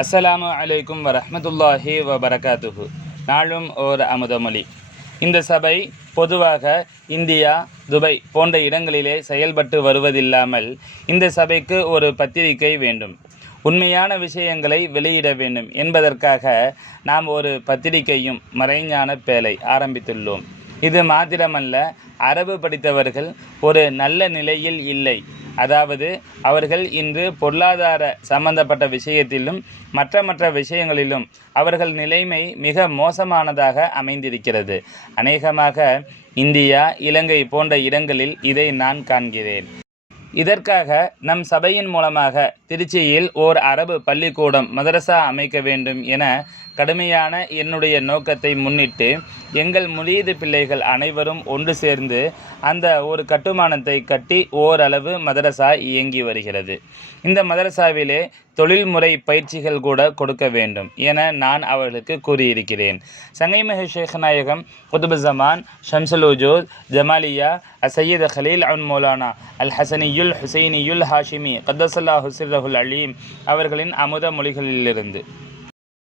அஸ்ஸலாமு அலைக்கும் வரமத்துல்லாஹி வபரகாத்துஹு. நாளும் ஓர் அமுதமொழி இந்த சபை பொதுவாக இந்தியா துபாய் போன்ற இடங்களிலே செயல்பட்டு வருவதில்லாமல் இந்த சபைக்கு ஒரு பத்திரிகை வேண்டும். உண்மையான விஷயங்களை வெளியிட வேண்டும் என்பதற்காக நாம் ஒரு பத்திரிகையும் மறைஞான பேலை ஆரம்பித்துள்ளோம். இது மாத்திரமல்ல அரபு படித்தவர்கள் ஒரு நல்ல நிலையில் இல்லை அதாவது அவர்கள் இன்று பொருளாதார சம்பந்தப்பட்ட விஷயத்திலும் மற்ற மற்ற விஷயங்களிலும் அவர்கள் நிலைமை மிக மோசமானதாக அமைந்திருக்கிறது. அநேகமாக இந்தியா இலங்கை போன்ற இடங்களில் இதை நான் காண்கிறேன். இதற்காக நம் சபையின் மூலமாக திருச்சியில் ஓர் அரபு பள்ளிக்கூடம் மதரசா அமைக்க வேண்டும் என கடுமையான என்னுடைய நோக்கத்தை முன்னிட்டு எங்கள் முரீது பிள்ளைகள் அனைவரும் ஒன்று சேர்ந்து அந்த ஒரு கட்டுமானத்தை கட்டி ஓரளவு மதரசா இயங்கி வருகிறது. இந்த மதரசாவிலே தொழில்முறை பயிற்சிகள் கூட கொடுக்க வேண்டும் என நான் அவர்களுக்கு கூறியிருக்கிறேன். சங்கை ஷேக் நாயகம் குதுபுசமான் ஷம்சலூஜூத் ஜமாலியா அசையீத் ஹலீல் அன் மௌலானா அல் ஹசனியுல் ஹுசைனியுல் ஹாஷிமி கதசல்லாஹ் ஹுசிர் ரஹுல் அலீம் அவர்களின் அமுத மொழிகளிலிருந்து.